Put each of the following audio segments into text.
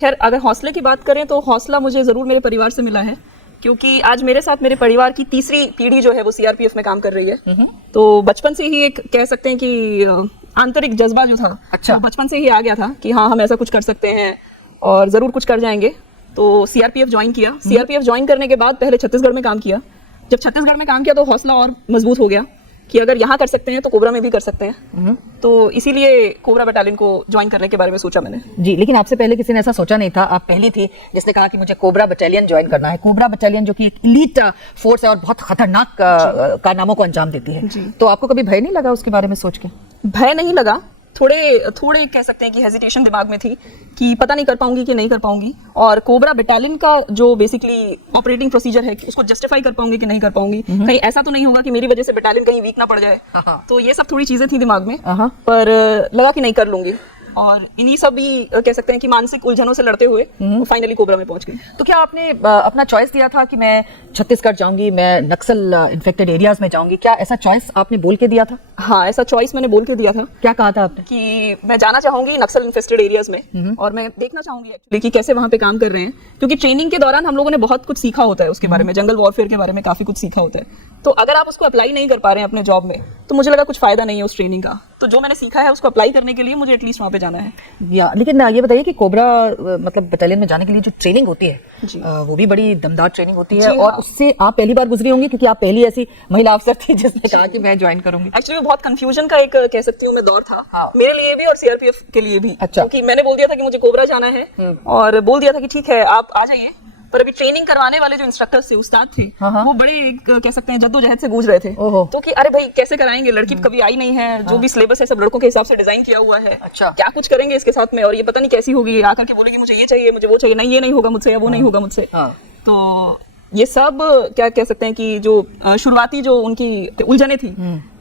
खैर अगर हौसले की बात करें तो हौसला मुझे ज़रूर मेरे परिवार से मिला है, क्योंकि आज मेरे साथ मेरे परिवार की तीसरी पीढ़ी जो है वो सीआरपीएफ में काम कर रही है। तो बचपन से ही एक कह सकते हैं कि आंतरिक जज्बा जो था, अच्छा, तो बचपन से ही आ गया था कि हाँ हम ऐसा कुछ कर सकते हैं और ज़रूर कुछ कर जाएंगे। तो सीआरपीएफ ज्वाइन किया। सीआरपीएफ ज्वाइन करने के बाद पहले छत्तीसगढ़ में काम किया। जब छत्तीसगढ़ में काम किया तो हौसला और मजबूत हो गया कि अगर यहाँ कर सकते हैं तो कोबरा में भी कर सकते हैं। तो इसीलिए कोबरा बटालियन को ज्वाइन करने के बारे में सोचा मैंने। जी, लेकिन आपसे पहले किसी ने ऐसा सोचा नहीं था, आप पहली थी जिसने कहा कि मुझे कोबरा बटालियन ज्वाइन करना है। कोबरा बटालियन जो कि एक एलीट फोर्स है और बहुत खतरनाक कारनामों को अंजाम देती है, तो आपको कभी भय नहीं लगा उसके बारे में सोच के? भय नहीं लगा, थोड़े कह सकते हैं कि हेजिटेशन दिमाग में थी कि पता नहीं कर पाऊंगी कि नहीं कर पाऊंगी, और कोबरा बटालियन का जो बेसिकली ऑपरेटिंग प्रोसीजर है उसको जस्टिफाई कर पाऊंगी कि नहीं कर पाऊंगी, कहीं ऐसा तो नहीं होगा कि मेरी वजह से बटालियन कहीं वीक ना पड़ जाए। तो ये सब थोड़ी चीजें थी दिमाग में, पर लगा कि नहीं कर लूंगी, और इन्हीं सब भी कह सकते हैं कि मानसिक उलझनों से लड़ते हुए फाइनली कोबरा में पहुंच गए। तो क्या आपने अपना चॉइस दिया था कि मैं छत्तीसगढ़ जाऊंगी, मैं नक्सल इन्फेक्टेड एरियाज में जाऊंगी? क्या ऐसा चॉइस आपने बोल के दिया था? हाँ, ऐसा चॉइस मैंने बोल के दिया था। क्या कहा था आपने? कि मैं जाना चाहूंगी नक्सल इन्फेस्टेड एरियाज में, और मैं देखना चाहूंगी एक्चुअली कि कैसे वहां पे काम कर रहे हैं, क्योंकि ट्रेनिंग के दौरान हम लोगों ने बहुत कुछ सीखा होता है उसके बारे में, जंगल वॉरफेयर के बारे में काफी कुछ सीखा होता है। तो अगर आप उसको अप्लाई नहीं कर पा रहे हैं अपने जॉब में, तो मुझे लगा कुछ फायदा नहीं है उस ट्रेनिंग का। तो जो मैंने सीखा है उसको अप्लाई करने के लिए मुझे एटलीस्ट वहां पे जाना है। लेकिन ये बताइए कि कोबरा मतलब बटालियन में जाने के लिए जो ट्रेनिंग होती है वो भी बड़ी दमदार ट्रेनिंग होती है, और उससे आप पहली बार गुजरी होंगी, क्योंकि आप पहली ऐसी महिला अफसर थी जिसने कहा कि मैं ज्वाइन करूंगी। एक्चुअली बहुत कंफ्यूजन का एक कह सकती हूँ मैं दौर था, मेरे लिए भी और सीआरपीएफ के लिए भी। अच्छा। क्योंकि मैंने बोल दिया था कि मुझे कोबरा जाना है और बोल दिया था कि ठीक है आप आ जाइए, पर अभी ट्रेनिंग करवाने वाले जो इंस्ट्रक्टर्स थे, उस्ताद थे, वो बड़े कह सकते हैं जद्दोजहद से गूंज रहे थे। तो कि अरे भाई कैसे कराएंगे, लड़की कभी आई नहीं है, जो भी सिलेबस है सब लड़कों के हिसाब से डिजाइन किया हुआ है। अच्छा। क्या कुछ करेंगे इसके साथ में, और ये पता नहीं कैसी होगी, आकर के बोलेगी मुझे ये चाहिए, मुझे वो चाहिए, नहीं ये नहीं होगा मुझसे या वो नहीं होगा मुझसे। तो ये सब क्या कह सकते हैं कि जो शुरुआती जो उनकी उलझने थी,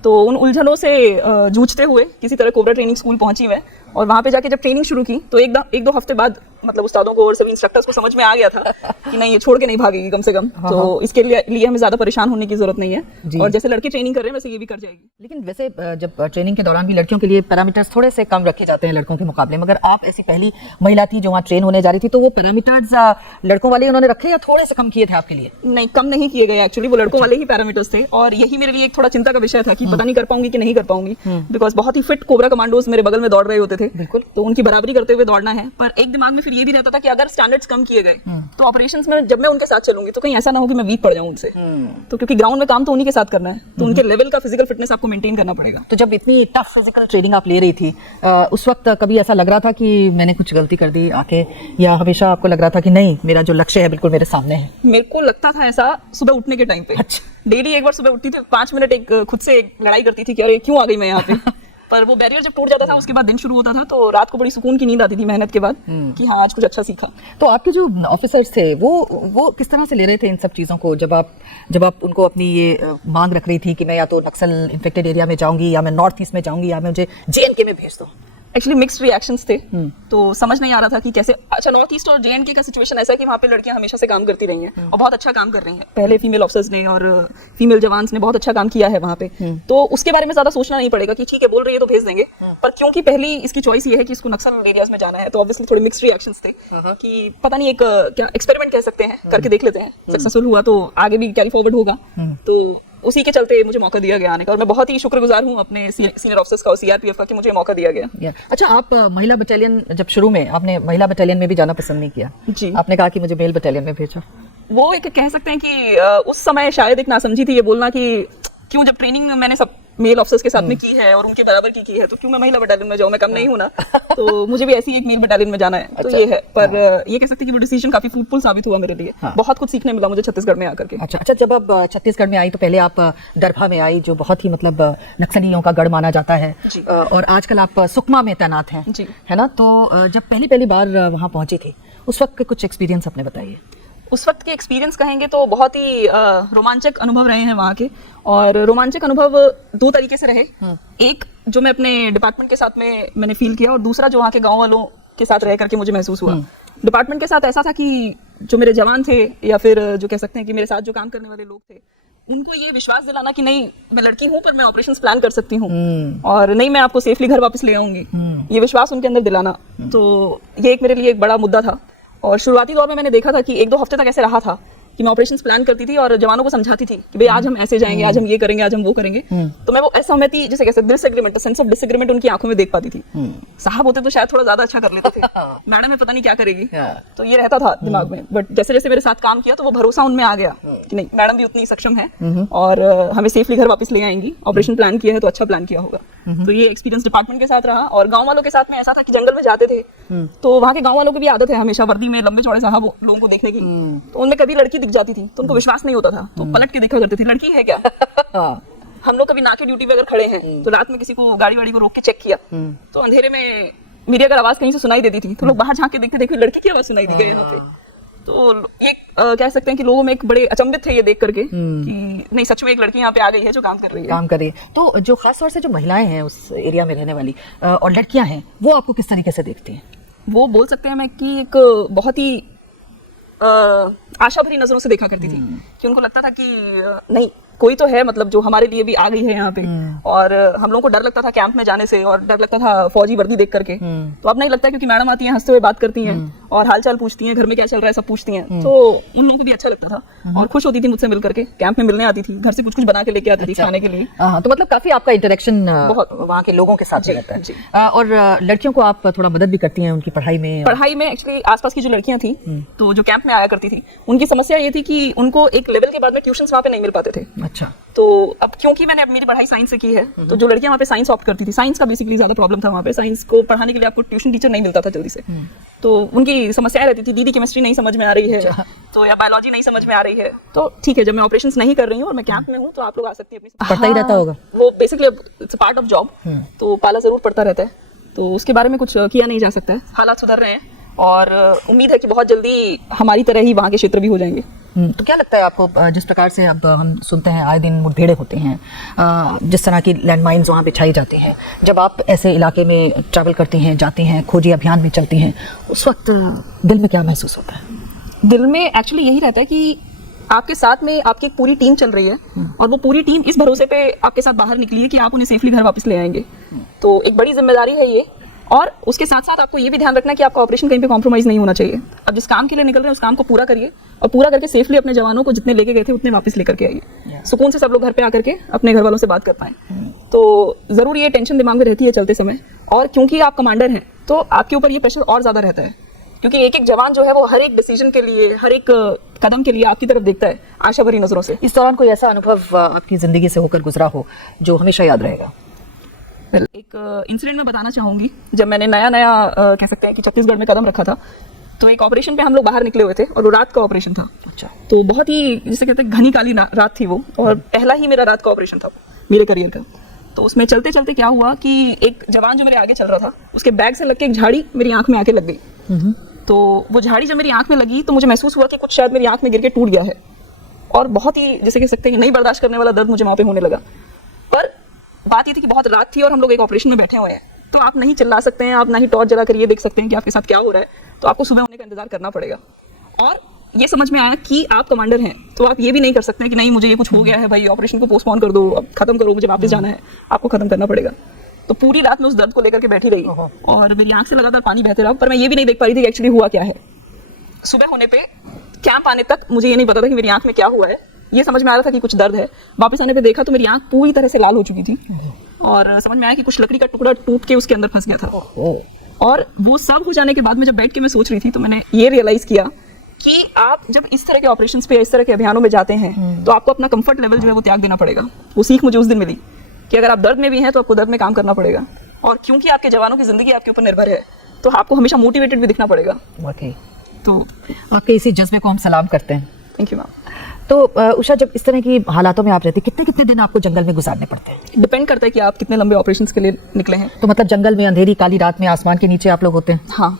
तो उन उलझनों से जूझते हुए किसी तरह कोबरा ट्रेनिंग स्कूल पहुंची मैं, और वहां पे जाके जब ट्रेनिंग शुरू की तो एक दो हफ्ते बाद मतलब उस्तादों को और सभी इंस्ट्रक्टर्स को समझ में आ गया था कि नहीं ये छोड़ के नहीं भागेगी कम से कम। तो इसके लिए हमें ज्यादा परेशान होने की जरूरत नहीं है, और जैसे लड़की ट्रेनिंग कर रहे हैं वैसे ये भी कर जाएगी। लेकिन वैसे जब ट्रेनिंग के दौरान भी लड़कियों के लिए पैरामीटर्स थोड़े से कम रखे जाते हैं लड़कों के मुकाबले, मगर आप ऐसी पहली महिला थी जो वहाँ ट्रेन होने जा रही थी, तो वो पैरामीटर्स लड़कों वाले उन्होंने रखे या थोड़े से कम किए थे आपके लिए? नहीं, कम नहीं किए गए एक्चुअली, वो लड़कों वाले ही पैरामीटर्स थे, और यही मेरे लिए एक थोड़ा चिंता का विषय था कि पता नहीं कर पाऊंगी कि नहीं कर पाऊंगी, बिकॉज बहुत ही फिट कोबरा कमांडोज मेरे बगल में दौड़ रहे होते थे। बिल्कुल। तो उनकी बराबरी करते हुए दौड़ना है, पर एक दिमाग में फिर ये भी रहता था कि अगर स्टैंडर्ड्स कम किए गए तो ऑपरेशंस में जब मैं उनके साथ चलूंगी तो कहीं ऐसा ना हो कि मैं वीक पड़ जाऊं उनसे। तो क्योंकि ग्राउंड में काम तो उन्हीं के साथ करना है, तो उनके लेवल का फिजिकल फिटनेस आपको मेंटेन करना पड़ेगा। तो जब इतनी टफ फिजिकल ट्रेनिंग आप ले रही थी, उस वक्त कभी ऐसा लग रहा था कि मैंने कुछ गलती कर दी आके, या हमेशा आपको लग रहा था कि नहीं मेरा जो लक्ष्य है बिल्कुल मेरे सामने है? मेरे को लगता था ऐसा सुबह उठने के टाइम पे। अच्छा। डेली एक बार सुबह उठती थी, 5 मिनट एक खुद से एक लड़ाई करती थी कि अरे क्यों आ गई मैं यहाँ पे। पर वो बैरियर जब टूट जाता था उसके बाद दिन शुरू होता था, तो रात को बड़ी सुकून की नींद आती थी मेहनत के बाद कि हाँ आज कुछ अच्छा सीखा। तो आपके जो ऑफिसर्स थे वो किस तरह से ले रहे थे इन सब चीज़ों को, जब आप उनको अपनी ये मांग रख रही थी कि मैं या तो नक्सल इन्फेक्टेड एरिया में जाऊंगी, या मैं नॉर्थ ईस्ट में जाऊंगी, या मैं मुझे जेएनके में भेज दो? एक्चुअली मिक्स्ड रिएक्शंस थे, तो समझ नहीं आ रहा था कि कैसे। अच्छा, नॉर्थ ईस्ट और जेएनके का सिचुएशन ऐसा है कि वहाँ पे लड़कियां हमेशा से काम करती रही हैं और बहुत अच्छा काम कर रही हैं। पहले फीमेल ऑफिसर्स ने और फीमेल जवान्स ने बहुत अच्छा काम किया है वहाँ पे, तो उसके बारे में ज्यादा सोचना नहीं पड़ेगा कि ठीक है बोल रही है तो भेज देंगे। पर क्योंकि पहली इसकी चॉइस ये है कि इसको नक्सल एरियाज में जाना है, तो ऑब्वियसली थोड़े मिक्स्ड रिएक्शंस थे कि पता नहीं एक क्या एक्सपेरिमेंट कह सकते हैं, करके देख लेते हैं, सक्सेसफुल हुआ तो आगे भी कैरी फॉरवर्ड होगा। तो उसी के चलते मुझे मौका दिया गया आने का, और मैं बहुत ही शुक्रगुजार हूँ अपने सीनियर ऑफिसर्स का और सीआरपीएफ का कि मुझे मौका दिया गया। अच्छा, आप महिला बटालियन जब शुरू में आपने महिला बटालियन में भी जाना पसंद नहीं किया जी, आपने कहा कि मुझे मेल बटालियन में भेजो? वो एक कह सकते हैं कि उस समय शायद एक नासमझी थी ये बोलना कि क्यों, जब ट्रेनिंग मैंने सब मेल ऑफिसर्स के साथ में की है और उनके बराबर की है, तो क्यों मैं महिला बटालियन में जाऊं, मैं कम नहीं हूं ना। तो मुझे भी ऐसी एक मेल बटालियन में जाना है। तो ये है, पर ये कह सकते हैं कि वो डिसीजन काफी फ्रूटफुल साबित हुआ मेरे लिए। बहुत कुछ सीखने मिला मुझे छत्तीसगढ़ में आकर के। अच्छा, जब आप छत्तीसगढ़ में आई तो पहले आप दरभा में आई, जो बहुत ही मतलब नक्सलियों का गढ़ माना जाता है, और आजकल आप सुकमा में तैनात हैं, है ना? तो जब पहली बार वहाँ पहुंची थी, उस वक्त के कुछ एक्सपीरियंस अपने बताइए। उस वक्त के एक्सपीरियंस कहेंगे तो बहुत ही रोमांचक अनुभव रहे हैं वहाँ के, और रोमांचक अनुभव 2 तरीके से रहे। एक जो मैं अपने डिपार्टमेंट के साथ में मैंने फील किया, और दूसरा जो वहाँ के गाँव वालों के साथ रह करके मुझे महसूस हुआ। डिपार्टमेंट के साथ ऐसा था कि जो मेरे जवान थे, या फिर जो कह सकते हैं कि मेरे साथ जो काम करने वाले लोग थे, उनको ये विश्वास दिलाना कि नहीं मैं लड़की हूँ पर मैं ऑपरेशन प्लान कर सकती हूँ और नहीं मैं आपको सेफली घर वापस ले आऊंगी, ये विश्वास उनके अंदर दिलाना, तो ये एक मेरे लिए एक बड़ा मुद्दा था। और शुरुआती दौर में मैंने देखा था कि 1-2 हफ्ते तक ऐसे रहा था कि मैं ऑपरेशंस प्लान करती थी और जवानों को समझाती थी कि भाई आज हम ऐसे जाएंगे, आज हम ये करेंगे, आज हम वो करेंगे। तो मैं वो असहमति, जैसे कैसे डिसएग्रीमेंट, सेंस ऑफ डिसएग्रीमेंट उनकी आंखों में देख पाती थी। साहब होते तो शायद थोड़ा ज्यादा अच्छा कर लेते थे, मैडम में पता नहीं क्या करेगी, तो ये रहता था दिमाग में। बट जैसे जैसे मेरे साथ काम किया तो वो भरोसा उनमें आ गया कि नहीं मैडम भी उतनी सक्षम है और हमें सेफली घर वापस ले आएंगी, ऑपरेशन प्लान किया है तो अच्छा प्लान किया होगा। तो ये एक्सपीरियंस डिपार्टमेंट के साथ रहा। और गाँव वालों के साथ में ऐसा था कि जंगल में जाते थे तो वहाँ के गाँव वालों की भी आदत है हमेशा वर्दी में लंबे चौड़े साहब लोगों को देखने की, तो उनमें कभी लड़की दिख जाती थी तो उनको विश्वास नहीं होता था, तो पलट के देखा करते थे लड़की है क्या। हम लोग कभी नाके ड्यूटी पे अगर खड़े हैं तो रात में किसी को गाड़ी वाड़ी को रोक के चेक किया तो अंधेरे में मेरी अगर आवाज कहीं से सुनाई देती थी तो लोग बाहर झांक के देखते थे लड़की की आवाज सुनाई दी गई यहाँ पे। तो ये कह सकते हैं कि लोगों में एक बड़े अचंभित थे ये देख करके कि नहीं सच में एक लड़की यहाँ पे आ गई है जो काम कर रही है। तो जो खास तौर से जो महिलाएं हैं उस एरिया में रहने वाली और लड़कियां हैं वो आपको किस तरीके से देखती हैं? वो बोल सकते हैं मैं कि एक बहुत ही आशा भरी नजरों से देखा करती थी कि उनको लगता था कि नहीं कोई तो है, मतलब जो हमारे लिए भी आ गई है यहाँ पे। और हम लोगों को डर लगता था कैंप में जाने से और डर लगता था फौजी वर्दी देख करके। तो अब नहीं लगता क्योंकि मैडम आती हैं, हंसते हुए बात करती हैं और हालचाल पूछती हैं, घर में क्या चल रहा है सब पूछती हैं, तो उन लोगों को भी अच्छा लगता था और खुश होती थी मुझसे मिल करके। कैंप में मिलने आती थी, घर से कुछ कुछ बना के लेके आती थी खाने के लिए। तो मतलब काफी आपका इंटरेक्शन बहुत वहाँ के लोगों के साथ रहता है। और लड़कियों को आप थोड़ा मदद भी करती हैं उनकी पढ़ाई में? एक्चुअली आसपास की जो लड़कियां थी तो जो कैंप में आया करती थी उनकी समस्या ये थी कि उनको एक लेवल के बाद में ट्यूशंस वहाँ पे नहीं मिल पाते थे। अच्छा। तो अब क्योंकि मैंने अब मेरी पढ़ाई साइंस से की है तो जो लड़कियां वहाँ पे साइंस ऑप्ट करती थी, साइंस का बेसिकली ज्यादा प्रॉब्लम था वहाँ पे, साइंस को पढ़ाने के लिए आपको ट्यूशन टीचर नहीं मिलता था जल्दी से। तो उनकी समस्याएं रहती थी, दीदी केमिस्ट्री नहीं समझ में आ रही है तो या बायोलॉजी नहीं समझ में आ रही है, तो ठीक है जब मैं ऑपरेशंस नहीं कर रही हूँ और मैं कैंप में हूँ तो आप लोग आ सकती है। पढ़ता ही रहता होगा वो basically it's part of job, तो पाला जरूर पड़ता रहता है, तो उसके बारे में कुछ किया नहीं जा सकता है। हालात सुधर रहे हैं और उम्मीद है कि बहुत जल्दी हमारी तरह ही वहाँ के क्षेत्र भी हो जाएंगे। तो क्या लगता है आपको, जिस प्रकार से अब हम सुनते हैं आए दिन मुठभेड़े होते हैं, जिस तरह की लैंडमाइंस वहाँ बिछाई जाती हैं, जब आप ऐसे इलाके में ट्रैवल करती हैं, जाती हैं, खोजी अभियान में चलती हैं, उस वक्त दिल में क्या महसूस होता है? दिल में एक्चुअली यही रहता है कि आपके साथ में आपकी एक पूरी टीम चल रही है और वो पूरी टीम इस भरोसे पे आपके साथ बाहर निकली है कि आप उन्हें सेफली घर वापस ले आएंगे। तो एक बड़ी जिम्मेदारी है ये, और उसके साथ साथ आपको ये भी ध्यान रखना है कि आपका ऑपरेशन कहीं पे कॉम्प्रोमाइज नहीं होना चाहिए। अब जिस काम के लिए निकल रहे हैं उस काम को पूरा करिए और पूरा करके सेफली अपने जवानों को जितने लेके गए थे उतने वापस लेकर के आइए। सुकून से सब लोग घर पे आकर के अपने घर वालों से बात कर पाएं। तो जरूर ये टेंशन दिमाग में रहती है चलते समय, और क्योंकि आप कमांडर हैं तो आपके ऊपर ये प्रेशर और ज्यादा रहता है क्योंकि एक एक जवान जो है वो हर एक डिसीजन के लिए, हर एक कदम के लिए आपकी तरफ देखता है आशा भरी नजरों से। इस दौरान कोई ऐसा अनुभव आपकी जिंदगी से होकर गुजरा हो जो हमेशा याद रहेगा? एक इंसिडेंट मैं बताना चाहूंगी। जब मैंने नया कह सकते हैं कि छत्तीसगढ़ में कदम रखा था तो एक ऑपरेशन पे हम लोग बाहर निकले हुए थे और वो रात का ऑपरेशन था। अच्छा। तो बहुत ही जिसे कहते हैं घनी काली रात थी वो, और पहला ही मेरा रात का ऑपरेशन था मेरे करियर का। तो उसमें चलते चलते क्या हुआ कि एक जवान जो मेरे आगे चल रहा था उसके बैग से लग के एक झाड़ी मेरी आंख में आके लग गई। तो वो झाड़ी जब मेरी आंख में लगी तो मुझे महसूस हुआ कि कुछ शायद मेरी आंख में गिर के टूट गया है, और बहुत ही जैसे कह सकते हैं कि नहीं बर्दाश्त करने वाला दर्द मुझे वहाँ पे होने लगा। पर बात ये थी कि बहुत रात थी और हम लोग एक ऑपरेशन में बैठे हुए हैं, तो आप नहीं चिल्ला सकते हैं, आप ना ही टॉर्च जला कर ये देख सकते हैं कि आपके साथ क्या हो रहा है, तो आपको सुबह होने का इंतजार करना पड़ेगा। और ये समझ में आया कि आप कमांडर हैं तो आप ये भी नहीं कर सकते हैं कि नहीं मुझे ये कुछ हो गया है भाई, ऑपरेशन को पोस्टपोन कर दो, अब खत्म करो, मुझे वापस जाना है, आपको खत्म करना पड़ेगा। तो पूरी रात में उस दर्द को लेकर के बैठी रही और मेरी आंख से लगातार पानी बहते रहा, पर मैं ये भी नहीं देख पा रही थी कि एक्चुअली हुआ क्या है। सुबह होने पे, कैंप आने तक मुझे ये नहीं पता था कि मेरी आंख में क्या हुआ है, ये समझ में आ रहा था कि कुछ दर्द है। वापस आने पे देखा तो मेरी आंख पूरी तरह से लाल हो चुकी थी और समझ में आया कि कुछ लकड़ी का टुकड़ा टूट के उसके अंदर फंस गया था। और वो सब हो जाने के बाद में जब बैठ के मैं सोच रही थी तो मैंने ये रियलाइज किया कि आप जब इस तरह के ऑपरेशंस पे, इस तरह के अभियानों में जाते हैं तो आपको अपना कंफर्ट लेवल जो है वो त्याग देना पड़ेगा। वो सीख मुझे उस दिन मिली कि अगर आप दर्द में भी हैं तो आपको दर्द में काम करना पड़ेगा, और क्योंकि आपके जवानों की जिंदगी आपके ऊपर निर्भर है तो आपको हमेशा मोटिवेटेड भी दिखना पड़ेगा। तो आपके इसी जज्बे को हम सलाम करते हैं। Thank you ma'am. तो उषा, जब इस तरह की हालातों में आप रहती, कितने कितने दिन आपको जंगल में गुजारने पड़ते हैं? डिपेंड करता है कि आप कितने लंबे ऑपरेशंस के लिए निकले हैं। तो मतलब जंगल में अंधेरी काली रात में आसमान के नीचे आप लोग होते हैं? हाँ।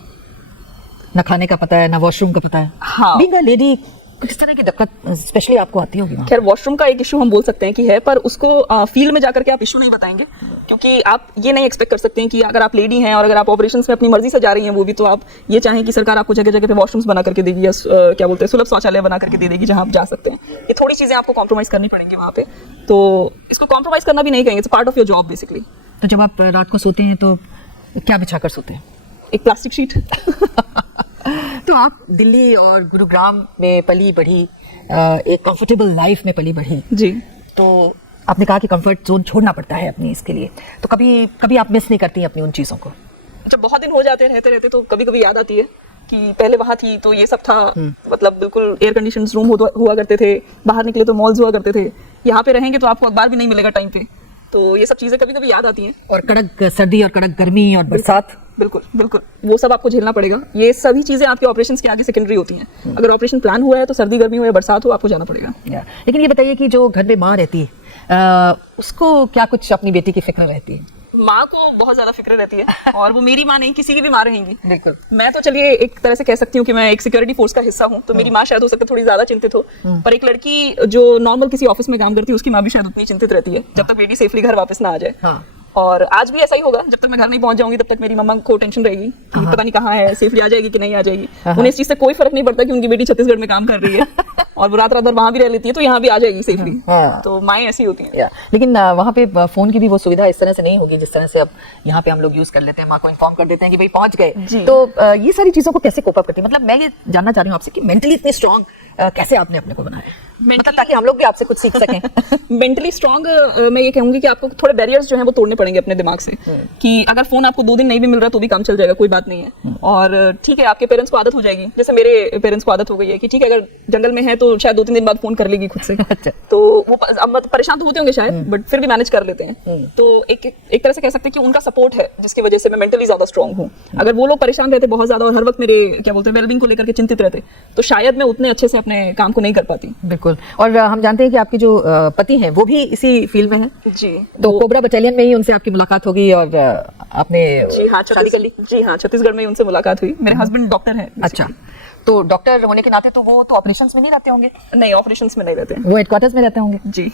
ना खाने का पता है, ना वॉशरूम का पता है। हाँ। बीइंग अ लेडी, किस तरह की दिक्कत स्पेशली आपको आती होगी? खैर वॉशरूम का एक इशू हम बोल सकते हैं कि है, पर उसको फील्ड में जाकर के आप इशू नहीं बताएंगे क्योंकि आप ये नहीं एक्सपेक्ट कर सकते हैं कि अगर आप लेडी हैं और अगर आप ऑपरेशंस में अपनी मर्जी से जा रही हैं, वो भी तो आप ये चाहें कि सरकार आपको जगह जगह पे वॉशरूम्स बना करके देगी या क्या बोलते हैं सुलभ शौचालय बना करके दे देगी जहां आप जा सकते हैं। ये थोड़ी चीजें आपको कॉम्प्रोमाइज करनी पड़ेंगी वहाँ पे, तो इसको कॉम्प्रोमाइज करना भी नहीं कहेंगे, it's part of your job basically. तो जब आप रात को सोते हैं तो क्या बिछा कर सोते हैं? एक प्लास्टिक शीट। तो आप दिल्ली और गुरुग्राम में पली बढ़ी, एक कंफर्टेबल लाइफ में पली बढ़ी जी। तो आपने कहा कि कंफर्ट जोन छोड़ना पड़ता है अपनी इसके लिए, तो कभी कभी आप मिस नहीं करती अपनी उन चीज़ों को? जब बहुत दिन हो जाते हैं रहते रहते तो कभी कभी याद आती है कि पहले वहाँ थी तो ये सब था, मतलब बिल्कुल एयर कंडीशन रूम हुआ करते थे, बाहर निकले तो मॉल्स हुआ करते थे, यहाँ पे रहेंगे तो आपको अखबार भी नहीं मिलेगा टाइम पे, तो ये सब चीज़ें कभी कभी याद आती हैं। और कड़क सर्दी और कड़क गर्मी और बरसात, बिल्कुल बिल्कुल वो सब आपको झेलना पड़ेगा। ये सभी चीज़ें आपके ऑपरेशन के आगे सेकेंडरी होती हैं। अगर ऑपरेशन प्लान हुआ है तो सर्दी गर्मी हो या बरसात हो आपको जाना पड़ेगा। लेकिन ये बताइए कि जो घर में माँ रहती है उसको क्या कुछ अपनी बेटी की फिक्र रहती है? माँ को बहुत ज्यादा फिक्र रहती है और वो मेरी माँ नहीं किसी की भी माँ रहेंगी। बिल्कुल। मैं तो चलिए एक तरह से कह सकती हूँ कि मैं एक सिक्योरिटी फोर्स का हिस्सा हूँ, तो मेरी माँ शायद हो सकता है थोड़ी ज्यादा चिंतित हो, पर एक लड़की जो नॉर्मल किसी ऑफिस में काम करती है उसकी माँ भी शायद उतनी चिंतित रहती है जब तक बेटी सेफली घर वापस ना आ जाए। हाँ। और आज भी ऐसा ही होगा, जब तक मैं घर नहीं पहुंच जाऊंगी तब तक मेरी मम्मा को टेंशन रहेगी कि पता नहीं कहाँ है, सेफली आ जाएगी कि नहीं आ जाएगी। उन्हें इस चीज से कोई फर्क नहीं पड़ता कि उनकी बेटी छत्तीसगढ़ में काम कर रही है और वो रात रात भर वहां भी रह लेती है तो यहाँ भी आ जाएगी सेफली। तो माएँ ऐसी होती हैं। लेकिन वहाँ पे फोन की भी वो सुविधा इस तरह से नहीं होगी जिस तरह से अब यहाँ पे हम लोग यूज कर लेते हैं, माँ को इन्फॉर्म कर देते हैं कि भाई पहुंच गए। तो ये सारी चीजों को कैसे कोप अप करती है? मतलब मैं ये जानना चाह रही हूँ आपसे कि मेंटली इतने स्ट्रांग कैसे आपने अपने को बनाया, मतलब ताकि हम लोग भी आपसे कुछ सीख सकें। मेंटली स्ट्रांग मैं ये कहूंगी कि आपको थोड़े बैरियर्स जो हैं वो तोड़ने पड़ेंगे अपने दिमाग से, कि अगर फोन आपको 2 दिन नहीं भी मिल रहा तो भी काम चल जाएगा, कोई बात नहीं है। और ठीक है आपके पेरेंट्स को आदत हो जाएगी, जैसे मेरे पेरेंट्स को आदत हो गई है कि ठीक है अगर जंगल में है तो शायद 2-3 दिन बाद फोन कर लेगी खुद से। तो वो परेशान तो होते होंगे शायद, बट फिर भी मैनेज कर लेते हैं। तो एक तरह से कह सकते हैं कि उनका सपोर्ट है जिसकी वजह से मैं मेंटली ज्यादा स्ट्रांग हूँ। अगर वो लोग परेशान रहते बहुत ज्यादा और हर वक्त मेरे क्या बोलते हैं वेलबींग को लेकर के चिंतित रहते तो शायद मैं उतने अच्छे से अपने काम को नहीं कर पाती। बिल्कुल। और हम जानते हैं कि आपके जो पति हैं वो भी इसी फील्ड में हैं जी, तो कोबरा बटालियन में ही उनसे आपकी मुलाकात होगी और आपने जी हाँ शादी कर ली। जी हाँ छत्तीसगढ़ में उनसे मुलाकात हुई। मेरे हस्बैंड डॉक्टर हैं। अच्छा, तो डॉक्टर होने के नाते तो वो तो ऑपरेशंस में नहीं रहते होंगे? नहीं ऑपरेशंस में नहीं रहते हैं, वो हेडक्वार्टर्स में रहते होंगे। जी।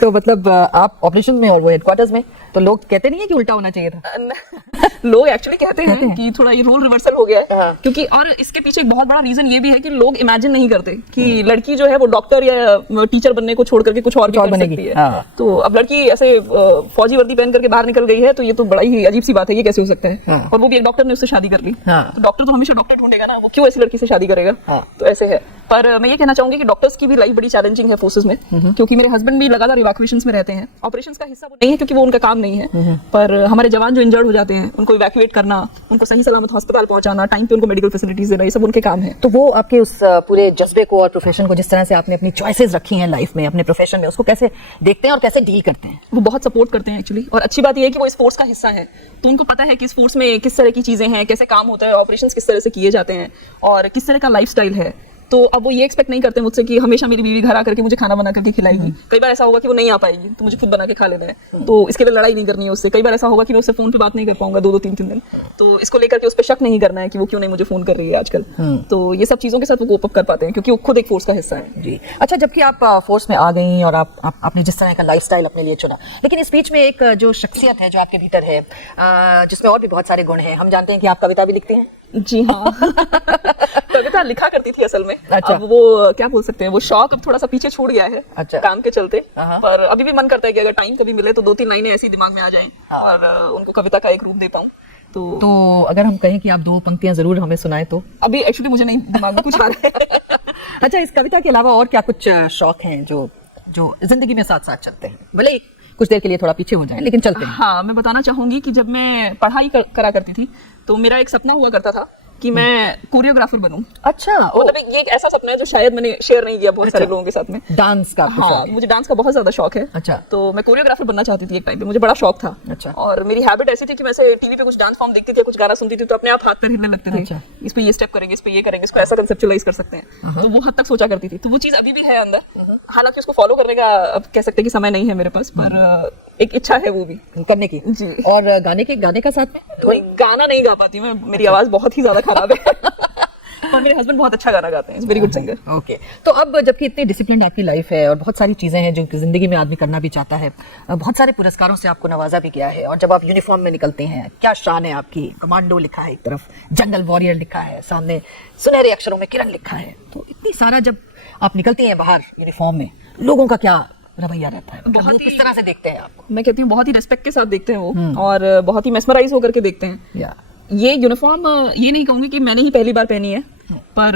तो मतलब आप ऑपरेशन में और वो हेडक्वार्टर्स में, तो लोग कहते नहीं है कि उल्टा होना चाहिए था? लोग एक्चुअली कहते हैं कि थोड़ा ये रोल रिवर्सल हो गया है, हाँ। क्योंकि और इसके पीछे एक बहुत बड़ा रीजन ये भी है कि लोग इमेजिन नहीं करते कि लड़की जो है वो डॉक्टर या टीचर बनने को छोड़ करके कुछ और भी कर सकती है। हाँ। तो अब लड़की ऐसे फौजी वर्दी पहन करके बाहर निकल गई है तो ये तो बड़ा ही अजीब सी बात है, ये कैसे हो सकता है? हाँ। और वो भी एक डॉक्टर ने उससे शादी कर ली। हाँ। तो डॉक्टर तो हमेशा डॉक्टर ढूंढेगा ना, वो क्यों ऐसी लड़की से शादी करेगा? हाँ। तो ऐसे है। पर मैं ये कहना चाहूंगी कि डॉक्टर्स की भी लाइफ बड़ी चैलेंजिंग है फोर्सेस में, क्योंकि मेरे हस्बैंड भी लगातार इवैक्यूएशंस में रहते हैं। ऑपरेशंस का हिस्सा वो नहीं है क्योंकि वो उनका काम नहीं है, पर हमारे जवान जो इंजर्ड हो जाते हैं उनको इवैक्यूएट करना, उनको सही सलामत अस्पताल पहुंचाना, टाइम पे उनको मेडिकल फैसिलिटीज देना, ये सब उनके काम है। तो वो आपके उस पूरे जज्बे को और प्रोफेशन को, जिस तरह से आपने अपनी चॉइसेस रखी हैं लाइफ में, अपने प्रोफेशन में, उसको कैसे देखते हैं और कैसे डील करते हैं? वो बहुत सपोर्ट करते हैं एक्चुअली, और अच्छी बात ये है कि वो इस फोर्स का हिस्सा है तो उनको पता है कि इस फोर्स में किस तरह की चीजें हैं, कैसे काम होता है, ऑपरेशंस किस तरह से किए जाते हैं और किस तरह का लाइफस्टाइल है। तो अब वो ये एक्सपेक्ट नहीं करते मुझसे कि हमेशा मेरी बीवी घर आकर के मुझे खाना बना करके खिलाएगी। कई बार ऐसा होगा कि वो नहीं आ पाएगी तो मुझे खुद बना के खा लेना है, तो इसके लिए लड़ाई नहीं करनी है उससे। कई बार ऐसा होगा कि मैं उससे फोन पे बात नहीं कर पाऊंगा 2-2 3-3 दिन, तो इसको लेकर के उस पर शक नहीं करना है कि वो क्यों नहीं मुझे फोन कर रही है आजकल। तो ये सब चीजों के साथ वो कोप अप कर पाते हैं क्योंकि वो खुद एक फोर्स का हिस्सा है। जी। अच्छा, जबकि आप फोर्स में आ गई और आपने जिस तरह का लाइफस्टाइल अपने लिए चुना, लेकिन इस बीच में एक जो शख्सियत है जो आपके भीतर है, जिसमें और भी बहुत सारे गुण हैं। हम जानते हैं कि आप कविता भी लिखते हैं। जी हाँ। कविता लिखा करती थी असल में। अच्छा। अब वो क्या बोल सकते हैं, वो शौक अब थोड़ा सा पीछे छूट गया है। अच्छा। काम के चलते। हाँ। पर अभी भी मन करता है कि अगर टाइम कभी मिले तो 2-3 लाइनें ऐसी दिमाग में आ जाएं और उनको कविता का एक रूप दे पाऊं। तो अगर हम कहें कि आप 2 पंक्तियां जरूर हमें सुनाएं तो? अभी एक्चुअली मुझे नहीं दिमाग में कुछ आ रहा है। अच्छा, इस कविता के अलावा और क्या कुछ शौक हैं जो जिंदगी में साथ साथ चलते हैं? भले ही कुछ देर के लिए थोड़ा पीछे हो जाए लेकिन चलते हैं। हाँ, मैं बताना चाहूंगी कि जब मैं पढ़ाई करा करती थी तो मेरा एक सपना हुआ करता था कि मैं कोरियोग्राफर बनूं। अच्छा। मतलब ये एक ऐसा सपना है जो शायद मैंने शेयर नहीं किया बहुत सारे लोगों के साथ में। डांस का? हाँ, मुझे डांस का बहुत ज्यादा शौक है। अच्छा। तो मैं कोरियोग्राफर बनना चाहती थी एक टाइम पे, मुझे बड़ा शौक था। अच्छा। और मेरी हैबिट ऐसी थी कि मैं टीवी पे कुछ डांस फॉर्म देखती थी, कुछ गाना सुनती थी तो अपने आप हाथ पैर हिलने लगते थे। अच्छा। इस पे ये स्टेप करेंगे, इस पे ये करेंगे, इसको ऐसा कंसेप्चुअलाइज कर सकते हैं। तो वो हद तक सोचा करती थी। तो वो चीज अभी भी है अंदर, हालांकि उसको फॉलो करने का अब कह सकते हैं कि समय नहीं है मेरे पास, पर एक इच्छा है वो भी करने की। जी। और गाने का साथ में? गाना नहीं गा पाती मैं, मेरी आवाज बहुत ही ज्यादा खराब है। और मेरे हस्बैंड बहुत अच्छा गाना गाते हैं, is very good singer. Okay, तो अब जबकि इतनी डिसिप्लिन आपकी लाइफ है और बहुत सारी चीज़ें हैं जो जिंदगी में आदमी करना भी चाहता है, बहुत सारे पुरस्कारों से आपको नवाजा भी गया है, और जब आप यूनिफॉर्म में निकलते हैं, क्या शान है आपकी। कमांडो लिखा है एक तरफ, जंगल वॉरियर लिखा है, सामने सुनहरे अक्षरों में किरण लिखा है, तो इतनी सारा जब आप निकलती हैं बाहर यूनिफॉर्म में, लोगों का क्या रवैया रहता है, बहुत लोग किस तरह से देखते हैं आपको? मैं कहती हूँ बहुत ही रिस्पेक्ट के साथ देखते हैं वो, और बहुत ही मेस्मराइज होकर के देखते हैं। या ये यूनिफॉर्म, ये नहीं कहूंगी कि मैंने ही पहली बार पहनी है, पर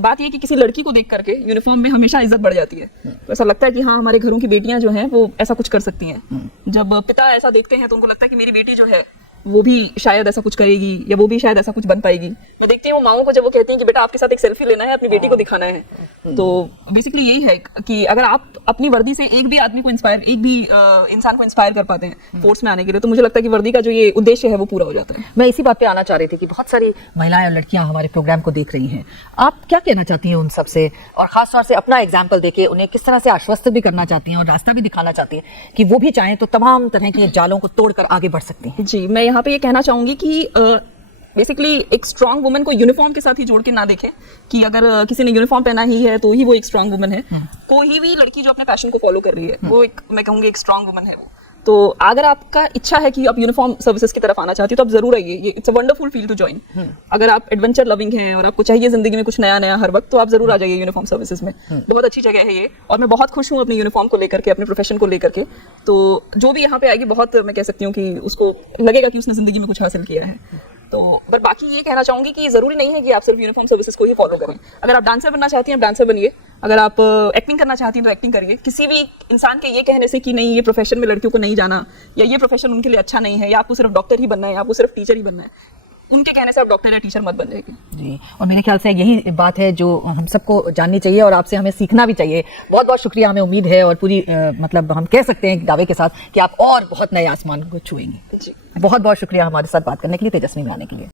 बात ये है कि किसी लड़की को देख करके यूनिफॉर्म में हमेशा इज्जत बढ़ जाती है। तो ऐसा लगता है कि हाँ, हमारे घरों की बेटियां जो हैं वो ऐसा कुछ कर सकती हैं। जब पिता ऐसा देखते हैं तो उनको लगता है कि मेरी बेटी जो है वो भी शायद ऐसा कुछ करेगी, या वो भी शायद ऐसा कुछ बन पाएगी। मैं देखती हूँ माओं को, जब वो कहती हैं कि बेटा आपके साथ एक सेल्फी लेना है, अपनी बेटी को दिखाना है, तो बेसिकली यही है कि अगर आप अपनी वर्दी से एक भी आदमी को इंस्पायर, एक भी इंसान को इंस्पायर कर पाते हैं फोर्स में आने के लिए, तो मुझे लगता है कि वर्दी का जो ये उद्देश्य है वो पूरा हो जाता है। मैं इसी बात पे आना चाह रही थी कि बहुत सारी महिलाएं और लड़कियां हमारे प्रोग्राम को देख रही हैं, आप क्या कहना चाहती हैं उन सब से, और खास तौर से अपना एग्जाम्पल देके उन्हें किस तरह से आश्वस्त भी करना चाहती हैं और रास्ता भी दिखाना चाहती हैं कि वो भी चाहें तो तमाम तरह के जालों को तोड़कर आगे बढ़ सकती हैं? जी, मैं यहाँ पे ये कहना चाहूंगी कि बेसिकली एक स्ट्रांग वुमन को यूनिफॉर्म के साथ ही जोड़ के ना देखे कि अगर किसी ने यूनिफॉर्म पहना ही है तो ही वो एक स्ट्रांग वुमन है। कोई भी लड़की जो अपने पैशन को फॉलो कर रही है वो एक, मैं कहूंगी, एक स्ट्रांग वुमन है वो। तो अगर आपका इच्छा है कि आप यूनिफॉर्म सर्विसेज की तरफ आना चाहती हो तो आप जरूर आइए, ये it's a wonderful field to join. अगर आप एडवेंचर लविंग हैं और आपको चाहिए जिंदगी में कुछ नया नया हर वक्त, तो आप जरूर आ जाइए यूनिफॉर्म सर्विसेज में। बहुत अच्छी जगह है ये, और मैं बहुत खुश हूँ अपने यूनिफॉर्म को लेकर के, अपने प्रोफेशन को लेकर के। तो जो भी यहाँ पे आएगी, बहुत मैं कह सकती हूँ कि उसको लगेगा कि उसने जिंदगी में कुछ हासिल किया है। तो पर बाकी ये कहना चाहूंगी कि जरूरी नहीं है कि आप सिर्फ यूनिफॉर्म सर्विसेज को ही फॉलो करें। अगर आप डांसर बनना चाहती हैं, आप डांसर बनिए। अगर आप एक्टिंग करना चाहती हैं तो एक्टिंग करिए। किसी भी इंसान के ये कहने से कि नहीं, ये प्रोफेशन में लड़कियों को नहीं जाना, या ये प्रोफेशन उनके लिए अच्छा नहीं है, या आपको सिर्फ डॉक्टर ही बनना है, या आपको सिर्फ टीचर ही बनना है, उनके कहने से आप डॉक्टर या टीचर मत बन जाएगी। जी, और मेरे ख्याल से यही बात है जो हम सबको जाननी चाहिए और आपसे हमें सीखना भी चाहिए। बहुत बहुत शुक्रिया, हमें उम्मीद है और पूरी मतलब हम कह सकते हैं दावे के साथ कि आप और बहुत नए आसमान को छुएंगे। जी, बहुत बहुत शुक्रिया हमारे साथ बात करने के लिए, तेजस्वी में आने के लिए।